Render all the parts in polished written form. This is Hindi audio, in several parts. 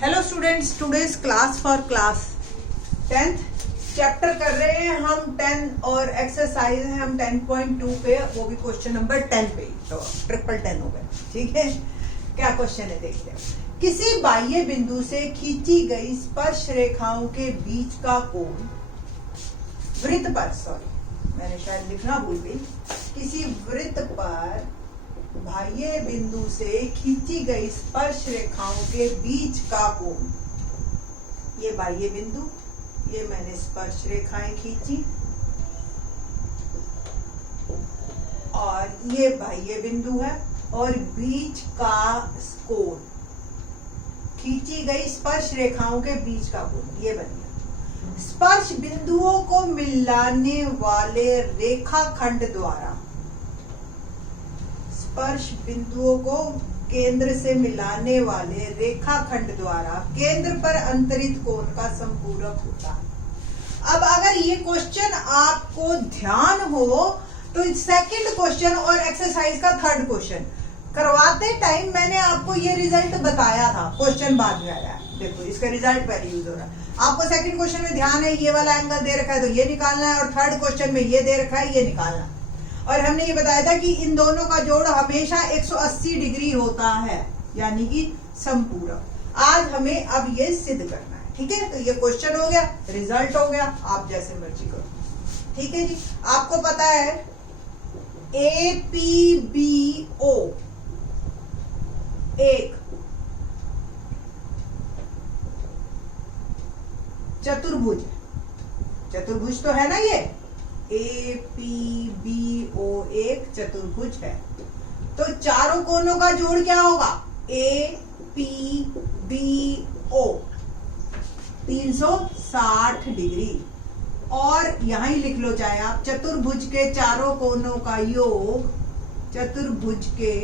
Hello students, today's class for class 10th chapter कर रहे हैं हम 10 और एक्सरसाइज है हम 10.2 पे, वो भी क्वेश्चन नंबर 10 पे, तो 10 हो गए। ठीक है, क्या क्वेश्चन है देखते हैं। किसी बाह्य बिंदु से खींची गई स्पर्श रेखाओं के बीच का कोण वृत्त पर, सॉरी मैंने शायद लिखना भूल गई, किसी वृत्त पर बाह्य बिंदु से खींची गई स्पर्श रेखाओं के बीच का कोण, ये बाह्य बिंदु, ये मैंने स्पर्श रेखाएं खींची और ये बाह्य बिंदु है और बीच का कोण, खींची गई स्पर्श रेखाओं के बीच का कोण ये बन गया। स्पर्श बिंदुओं को मिलाने वाले रेखाखंड द्वारा, स्पर्श बिंदुओं को केंद्र से मिलाने वाले रेखाखंड द्वारा केंद्र पर अंतरित कोण का संपूरक होता है। अब अगर ये क्वेश्चन आपको ध्यान हो तो सेकंड क्वेश्चन और एक्सरसाइज का थर्ड क्वेश्चन करवाते टाइम मैंने आपको ये रिजल्ट बताया था, क्वेश्चन बाद में आया है, देखो इसका रिजल्ट पहले यूज हो रहा है। आपको सेकंड क्वेश्चन में ध्यान है, ये वाला एंगल दे रखा है तो ये निकालना है, और थर्ड क्वेश्चन में ये दे रखा है ये निकालना है। और हमने ये बताया था कि इन दोनों का जोड़ हमेशा 180 डिग्री होता है, यानी कि संपूरक। आज हमें अब ये सिद्ध करना है। ठीक है, तो ये क्वेश्चन हो गया, रिजल्ट हो गया, आप जैसे मर्जी करो। ठीक है जी, आपको पता है APBO एक चतुर्भुज, चतुर्भुज तो है ना, ये APBO एक चतुर्भुज है। तो चारों कोनों का जोड़ क्या होगा? APBO 360 degree. और यहां ही लिख लो चाहे आप, चतुर्भुज के चारों कोनों का योग, चतुर्भुज के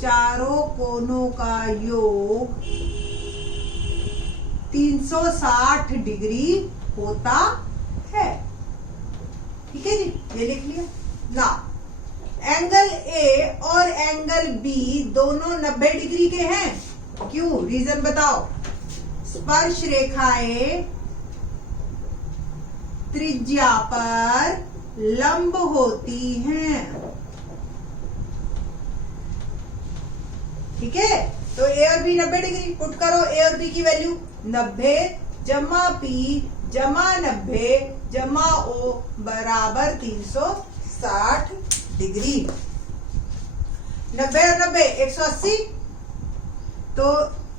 चारों कोनों का योग 360 डिग्री होता है। ठीक है जी, ये लिख लिया ना। एंगल A और एंगल B दोनों 90 डिग्री के हैं। क्यों? रीजन बताओ। स्पर्श रेखाएं त्रिज्या पर लंब होती हैं। ठीक है, तो A और B 90 डिग्री, पुट करो A और B की वैल्यू 90 जमा P जमा 90 जमा O बराबर 360 डिग्री। 90 और 90 180, तो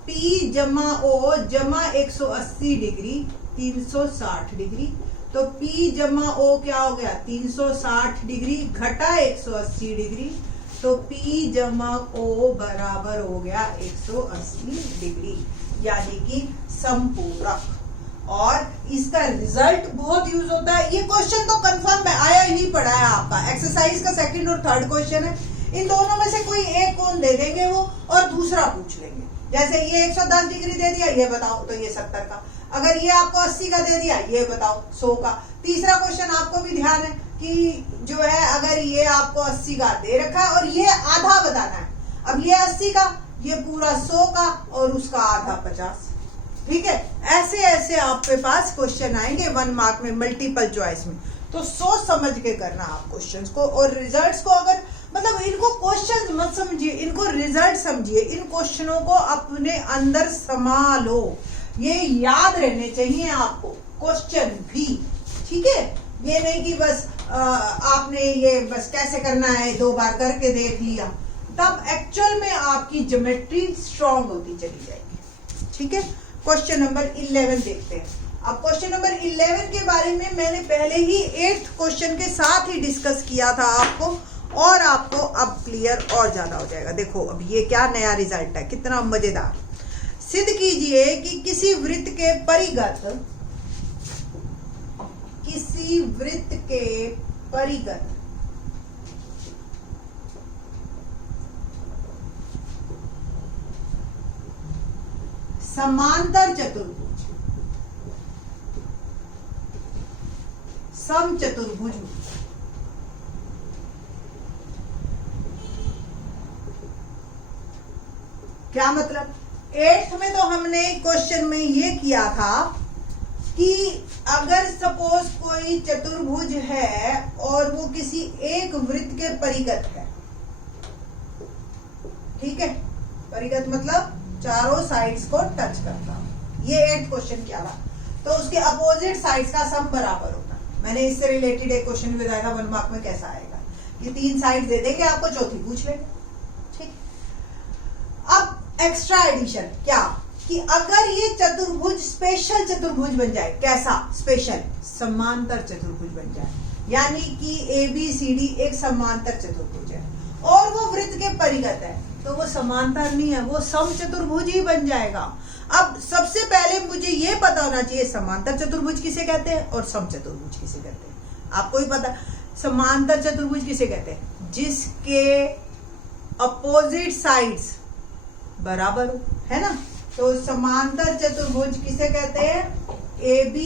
P जमा O जमा 180 डिग्री 360 डिग्री। तो P जमा O क्या हो गया? 360 डिग्री घटा 180 डिग्री, तो P जमा O बराबर हो गया 180 डिग्री, यानी कि संपूरक। और इसका रिजल्ट बहुत यूज होता है। ये क्वेश्चन तो कंफर्म है, आया ही पड़ा है आपका। एक्सरसाइज का सेकंड और थर्ड क्वेश्चन है, इन दोनों में से कोई एक कोण दे देंगे वो और दूसरा पूछ लेंगे। जैसे ये 110 डिग्री दे दिया, ये बताओ, तो ये 70 का। अगर ये आपको 80 का दे दिया, ये बताओ 100 का। तीसरा क्वेश्चन आपको भी ध्यान है कि जो है, अगर ये आपको 80 का दे रखा है और ये आधा बताना है, अब ये 80 का, ये पूरा 100 का और उसका आधा 50। ठीक है, ऐसे ऐसे आपके पास क्वेश्चन आएंगे 1 मार्क में, मल्टीपल चॉइस में। तो सोच समझ के करना आप क्वेश्चंस को, और रिजल्ट्स को अगर मतलब इनको क्वेश्चन मत समझिए, इनको रिजल्ट समझिए, इन क्वेश्चनों को अपने अंदर समा लो। ये याद रहने चाहिए आपको क्वेश्चन भी। ठीक है, ये नहीं कि बस आपने ये बस कैसे करना है 2 बार करके देख लिया, तब एक्चुअल में आपकी ज्योमेट्री स्ट्रांग होती चली जाएगी। ठीक है, क्वेश्चन नंबर 11 देखते हैं। अब क्वेश्चन नंबर 11 के बारे में मैंने पहले ही 8th क्वेश्चन के साथ ही डिस्कस किया था आपको, और आपको अब क्लियर और ज्यादा हो जाएगा। देखो अब ये क्या नया रिजल्ट है, कितना मजेदार। सिद्ध कीजिए कि किसी वृत्त के परिगत, किसी वृत्त के परिगत समांतर चतुर्भुज समचतुर्भुज क्या मतलब? 8th में तो हमने क्वेश्चन में ये किया था कि अगर सपोज कोई चतुर्भुज है और वो किसी एक वृत्त के परिगत है, ठीक है, परिगत मतलब चारों साइड्स को टच करता, ये 8th क्वेश्चन क्या था, तो उसके अपोजिट साइड्स का सम बराबर होता। मैंने इससे रिलेटेड एक क्वेश्चन भी बताया था 1 मार्क में, कैसा आएगा कि 3 साइड दे देंगे आपको, चौथी पूछ लेंगे, ठीक। अब एक्स्ट्रा एडिशन क्या कि अगर ये चतुर्भुज स्पेशल चतुर्भुज बन जाए, कैसा स्पेशल, समांतर चतुर्भुज बन जाए, यानी कि ABCD एक समांतर चतुर्भुज है और वो वृत्त के परिगत है, तो वो समांतर नहीं है, वो सम चतुर्भुज ही बन जाएगा। अब सबसे पहले मुझे ये पता होना चाहिए समांतर चतुर्भुज किसे कहते हैं और सम चतुर्भुज किसे कहते हैं। आपको ही पता, समांतर चतुर्भुज किसे कहते हैं, जिसके अपोजिट साइड्स बराबर हो, है ना। तो समांतर चतुर्भुज किसे कहते हैं, AB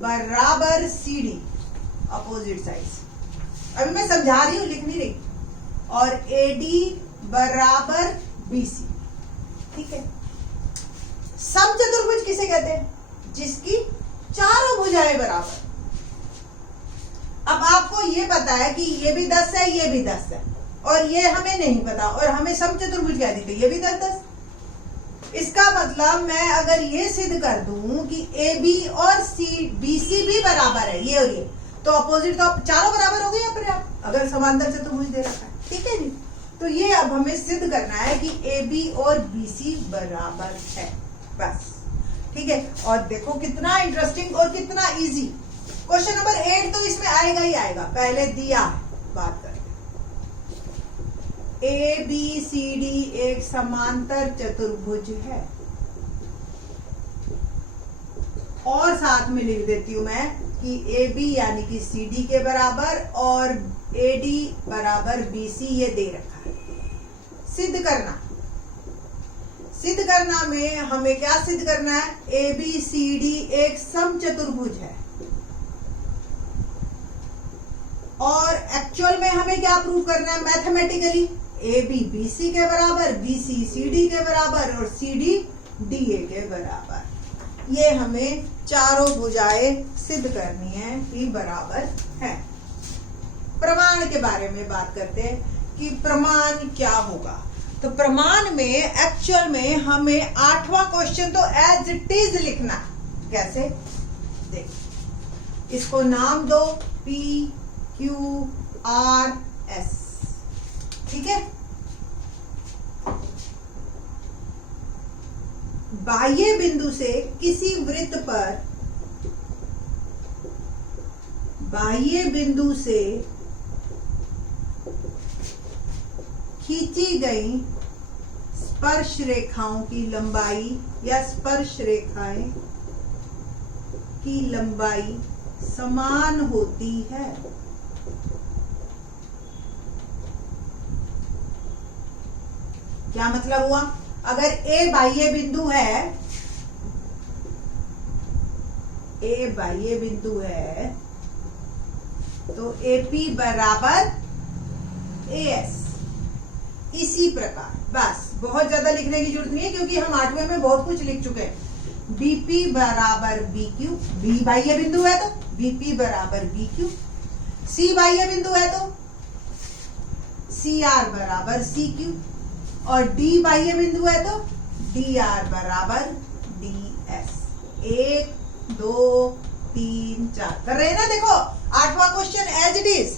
बराबर CD, अपोजिट साइड्स। अभी मैं समझा रही हूं, लिख नहीं रही। और AD बराबर BC, ठीक है। सम चतुर्भुज किसे कहते हैं, जिसकी चारों भुजाएं बराबर। अब आपको ये पता है कि ये भी 10 है, ये भी 10 है, और ये हमें नहीं पता, और हमें सम चतुर्भुज कह दी, तो ये भी 10-10। इसका मतलब मैं अगर ये सिद्ध कर दूं कि AB और BC भी बराबर है, ये और ये, तो अपोजिट तो चारों बराबर हो गए अपने आप, अगर समांतर चतुर्भुज दे रखा है, ठीक है जी। तो ये अब हमें सिद्ध करना है कि AB और BC बराबर है, बस, ठीक है। और देखो कितना इंटरेस्टिंग और कितना इजी क्वेश्चन नंबर 8 तो इसमें आएगा ही आएगा। पहले दिया बात करते, ABCD एक समांतर चतुर्भुज है, और साथ में लिख देती हूं मैं कि AB यानी कि CD के बराबर और AD बराबर BC, ये दे रखा है। सिद्ध करना में हमें क्या सिद्ध करना है, ABCD एक सम चतुर्भुज है, और एक्चुअल में हमें क्या प्रूव करना है मैथमेटिकली, AB BC के बराबर, BC CD के बराबर और CD DA के बराबर। ये हमें चारों भुजाएं सिद्ध करनी है कि बराबर है। प्रमाण के बारे में बात करते हैं कि प्रमाण क्या होगा। तो प्रमाण में एक्चुअल में हमें 8वां क्वेश्चन तो एज इट इज लिखना है। कैसे, देख, इसको नाम दो PQRS, ठीक है। बाह्य बिंदु से किसी वृत्त पर, बाह्य बिंदु से खींची गई स्पर्श रेखाओं की लंबाई या स्पर्श रेखाएं की लंबाई समान होती है। क्या मतलब हुआ, अगर A बाह्य बिंदु है, A बाह्य बिंदु है, तो AP बराबर AS। इसी प्रकार, बस बहुत ज्यादा लिखने की जरूरत नहीं है क्योंकि हम 8वें में बहुत कुछ लिख चुके हैं। BP बराबर BQ, B बाह्य बिंदु है तो BP बराबर BQ, C बाह्य बिंदु है तो CR बराबर CQ, और D बाह्य बिंदु है तो DR बराबर DS। 1 2 3 4 कर रहे हैं ना, देखो 8वां क्वेश्चन एज इट इज,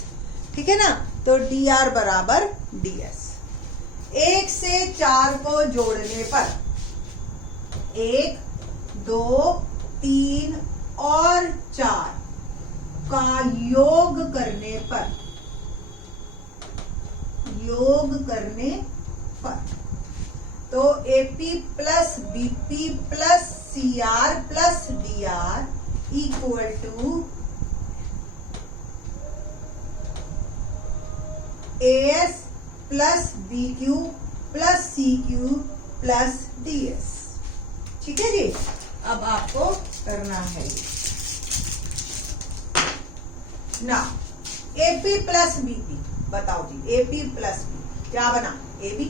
ठीक है ना। तो DR बराबर DS। 1 से 4 को जोड़ने पर 1 2 3 और 4 का योग करने पर, तो AP plus BP plus CR plus DR equal to AS plus BQ plus CQ plus DS। ठीक है जी, अब आपको करना है ना AP प्लस BP। बताओ जी, AP प्लस B क्या बना, AB।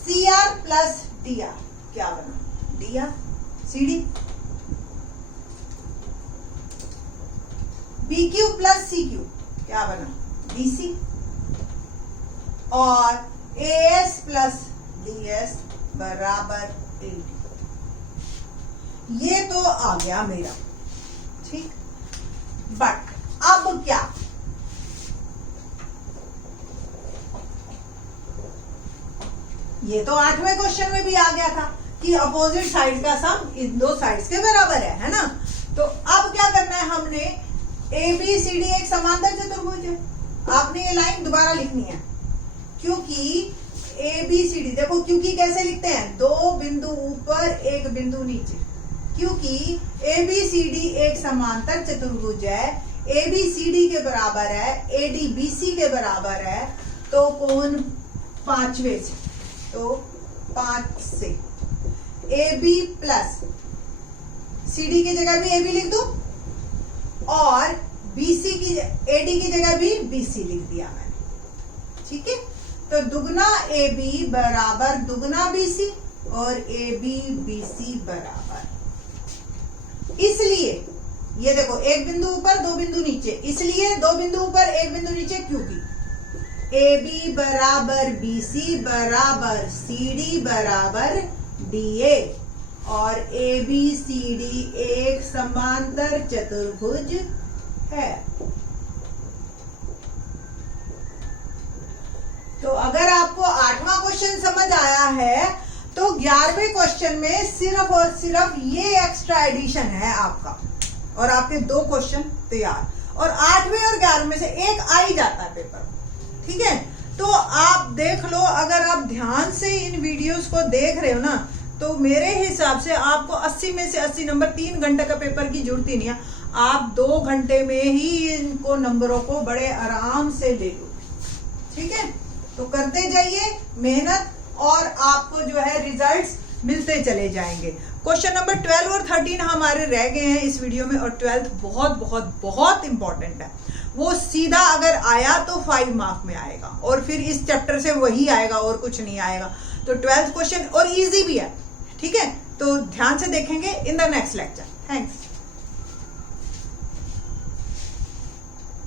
CR plus T R, क्या बना D R. C D B Q plus C Q क्या बना बी सी, और A S plus D S बराबर ए डी। ये तो आ गया मेरा, ठीक। बट अब क्या, ये तो 8वें क्वेश्चन में भी आ गया था कि अपोजिट साइड का सम इन दो साइड्स के बराबर है ना। तो अब क्या करना है, हमने ए बी सी डी एक समांतर चतुर्भुज है, आपने ये लाइन दोबारा लिखनी है, क्योंकि ए बी सी डी, देखो क्योंकि कैसे लिखते हैं, दो बिंदु ऊपर एक बिंदु नीचे, क्योंकि ए बी सी डी एक समांतर चतुर्भुज है, ए बी सी डी के बराबर है, ए डी बी सी के बराबर है, तो कोण 5वें से, तो 5 से A B plus C D की जगह भी ए बी लिख दो, और बीसी की एडी की जगह भी बीसी लिख दिया मैंने, ठीक है। तो दुगना ए बी बराबर दुगना बीसी, और ए बी बीसी बराबर, इसलिए ये देखो एक बिंदु ऊपर दो बिंदु नीचे, इसलिए दो बिंदु ऊपर एक बिंदु नीचे, क्योंकि ए बी बराबर बीसी बराबर सी डी बराबर डी ए, और ए बी सी डी एक समांतर चतुर्भुज है। तो अगर आपको 8वां क्वेश्चन समझ आया है, तो 11वें क्वेश्चन में सिर्फ और सिर्फ ये एक्स्ट्रा एडिशन है आपका, और आपके 2 क्वेश्चन तैयार, और 8वें और 11वें से एक आ ही जाता है पेपर, ठीक है। तो आप देख लो, अगर आप ध्यान से इन वीडियोस को देख रहे हो ना, तो मेरे हिसाब से आपको 80 में से 80 नंबर, 3 घंटे का पेपर की जरूरत ही नहीं है, आप 2 घंटे में ही इनको नंबरों को बड़े आराम से ले लो, ठीक है। तो करते जाइए मेहनत, और आपको जो है रिजल्ट्स मिलते चले जाएंगे। क्वेश्चन नंबर 12 और 13 हमारे रह गए हैं इस वीडियो में, और 12th बहुत बहुत बहुत इंपॉर्टेंट है। वो सीधा अगर आया तो 5 मार्क में आएगा, और फिर इस चैप्टर से वही आएगा और कुछ नहीं आएगा। तो 12th क्वेश्चन और इजी भी है, ठीक है। तो ध्यान से देखेंगे in the next lecture. Thanks.